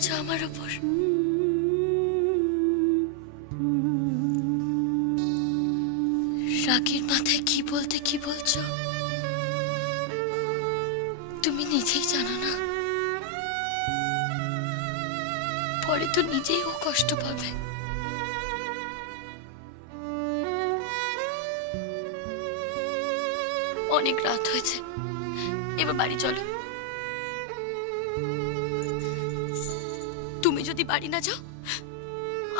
করেছো আমার উপর। রাগের মাথায় কি বলতে কি বলছো তুমি নিজেই জানো না। পরে তো নিজেই ও কষ্ট পাবে। অনেক রাত হয়েছে, এবার বাড়ি চলো। তুমি যদি বাড়ি না যাও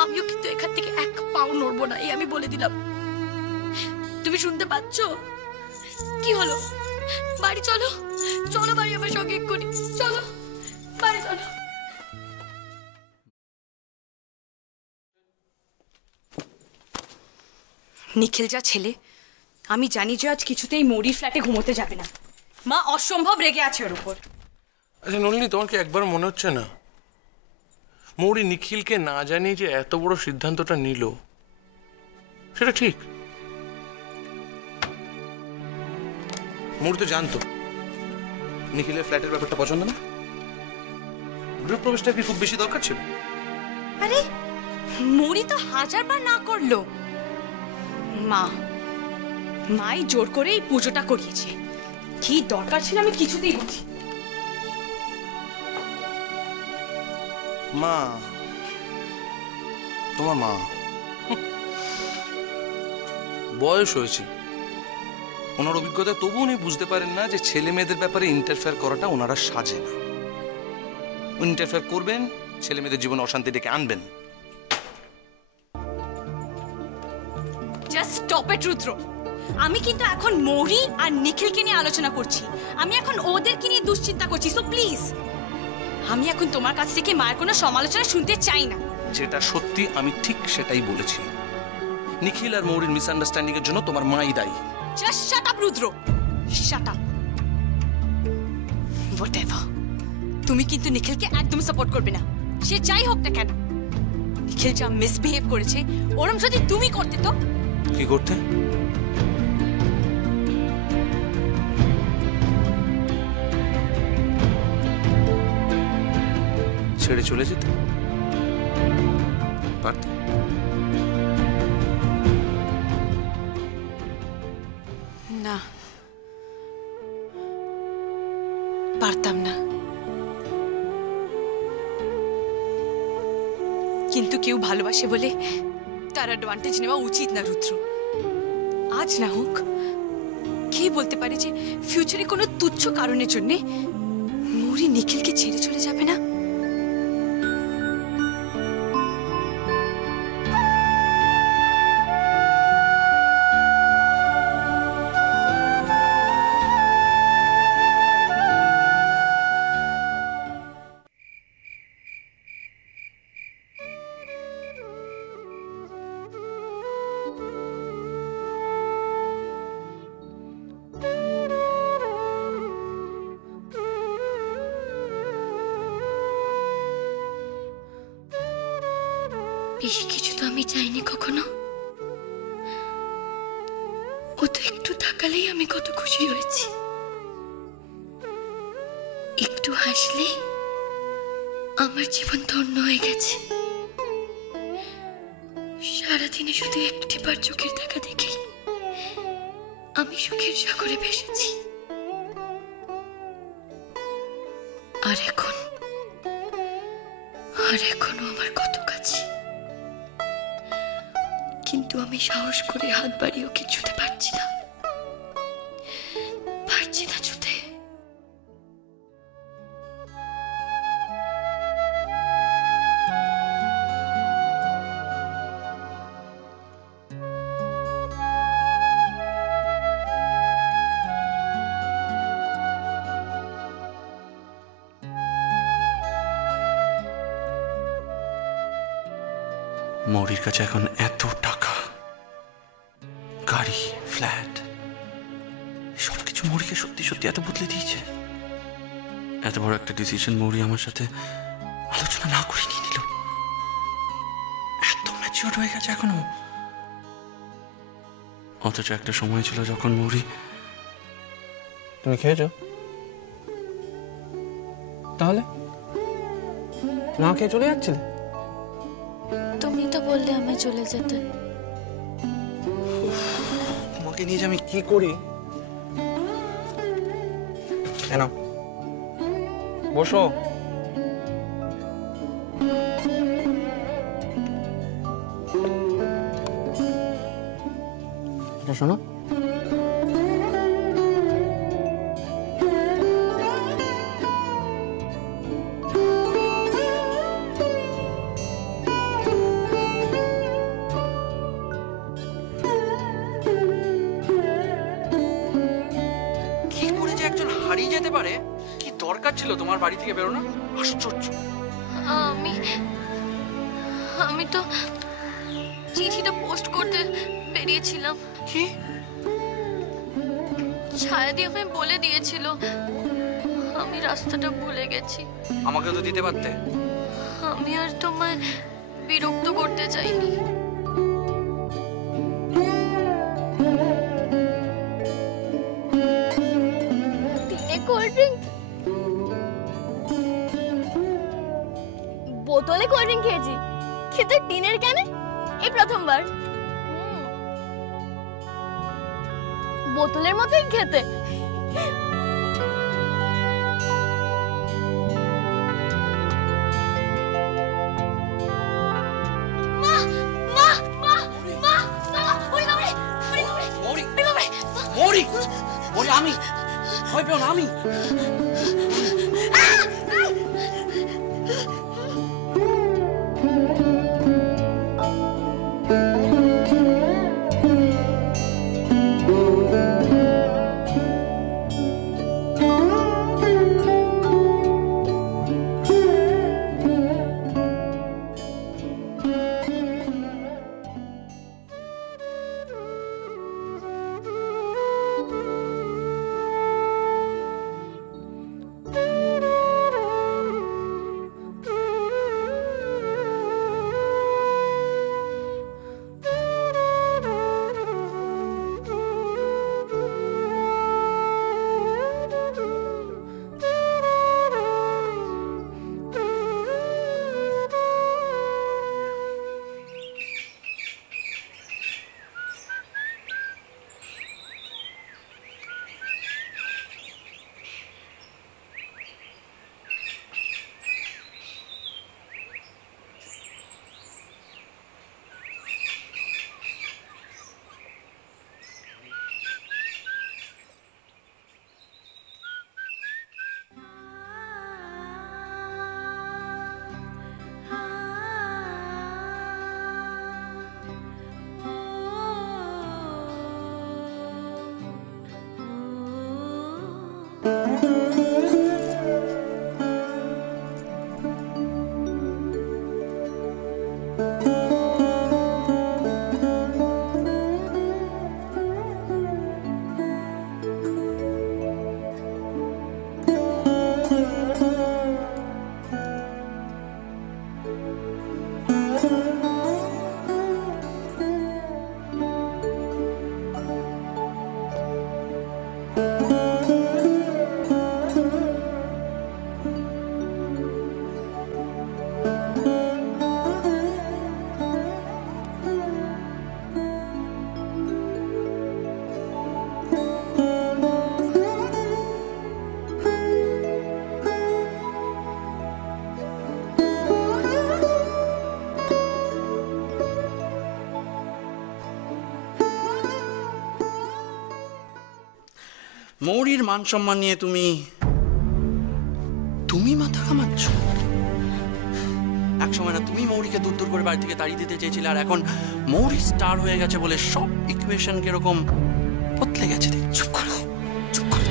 আমিও কিন্তু এখান থেকে এক পাও নড়বো না, এই আমি বলে দিলাম। তুমি শুনতে পাচ্ছ? কি হলো? বাড়ি চলো, চলো বাড়ি আমার সঙ্গে এক্ষুনি, চলো বাড়ি চলো। নিখিল যা ছেলে, আমি জানি যে আজ কিছুতেই মৌরির ফ্ল্যাটে ঘুমোতে যাবে না। মা অসম্ভব রেগে আছে ওর উপর। আচ্ছা নলিনী, তোমার কি একবার মনে হচ্ছে না মৌরি নিখিলকে না জানিয়ে যে এত বড় সিদ্ধান্তটা নিল সেটা ঠিক? মৌরি তো জানতো নিখিলের ফ্ল্যাটের ব্যাপারটা পছন্দ না। গৃহপ্রবেশটা কি খুব বেশি দরকার ছিল? আরে মৌরি তো 1000 বার না করলো। মাই জোর করে এই পুজোটা করিয়েছে। কি দরকার ছিল আমি কিছুতেই বুঝি। মা, তোমার মা বয়স হয়েছে, ওনার অভিজ্ঞতা, তবু উনি বুঝতে পারেন না যে ছেলে মেয়েদের ব্যাপারে ইন্টারফেয়ার করাটা ওনারা সাজে না। ইন্টারফেয়ার করবেন, ছেলে মেয়েদের জীবনে অশান্তি ডেকে আনবেন। জাস্ট স্টপ ইট রুদ্র। আমি কিন্তু এখন মৌরি আর নিখিলকে নিয়ে আলোচনা করছি। আমি এখন ওদেরকে নিয়ে দুশ্চিন্তা করছি। সো প্লিজ, আমি এখন তোমার কাছ থেকে মায়ের কোনো সমালোচনা শুনতে চাই না। যেটা সত্যি আমি ঠিক সেটাই বলেছি। নিখিল আর মৌরির মিসআন্ডারস্ট্যান্ডিং এর জন্য তোমার মাই দায়ী। জাস্ট শাট আপ রুদ্র, শাট আপ। হোয়াটএভার, তুমি কিন্তু নিখিলকে একদম সাপোর্ট করবে না, সে যাই হোক না কেন। নিখিল যা মিসবিহেভ করেছে, ওরম যদি তুমি করতে তো। কি করতে? ছেড়ে চলে যেতে পারতে। না, পারতাম না। কিন্তু কেউ ভালোবাসে বলে তার অ্যাডভান্টেজ নেওয়া উচিত না রুদ্র। আজ না হোক, কে বলতে পারে যে ফিউচারে কোনো তুচ্ছ কারণের জন্য মৌরি নিখিলকে ছেড়ে চলে যাবে না। বেশি কিছু তো আমি চাইনি কখনো। ও তো একটু তাকালেই আমি কত খুশি হয়েছি। একটু হাসলে আমার জীবন ধন্য হয়ে গেছে। সারাদিনে শুধু একটিবার চোখের দেখা দেখেই আমি সুখের সাগরে ভেসেছি। আর এখনো আমার কত কাছে, কিন্তু আমি সাহস করে হাত বাড়িয়ে ওকে ছুঁতে পারছি না, ছুঁতে। মৌরির কাছে এখন এত টাকা, গাড়ি, ফ্ল্যাট, সবকিছু মৌরিকে সত্যি সত্যি এত বদলে দিয়েছে। এত বড় একটা ডিসিশন মৌরি আমার সাথে আলোচনা না করে নিয়ে নিল। এত ম্যাচিউর হয়ে গেছে এখনো। অথচ একটা সময় ছিল যখন মৌরি। তুমি খেয়েছো? তাহলে না খেয়ে চলে যাচ্ছিলে? তুমি তো বললে আমি চলে যেতে। তোমাকে নিয়ে যে আমি কি করি। কেন বসো। শোনো, হারিয়ে যেতে পারে? কি দরকার ছিল তোমার বাড়ি থেকে বেরোনো? আশ্চর্য। আমি তো চিঠিটা পোস্ট করতে বেরিয়েছিলাম। কি? ছায়াদি আমায় বলে দিয়েছিল, আমি রাস্তাটা ভুলে গেছি। আমাকে তো দিতে পারতে। আমি আর তোমায় বিরক্ত করতে চাইনি। বোতলে কোল্ড ড্রিঙ্ক খেয়েছি, কিন্তু টিনের ক্যানে এই প্রথমবার। বোতলের মতোই খেতে। আমি ভয় পেও না, আমি মৌরির মান সম্মান নিয়ে তুমি মাথা ঘামাচ্ছ। এক সময় না তুমি মৌরিকে দূর দূর করে বাড়ি থেকে তাড়িয়ে দিতে চেয়েছিলে, আর এখন মৌরি স্টার হয়ে গেছে বলে সব ইকুয়েশন কিরকম বদলে গেছে। চুপ করো, চুপ করো।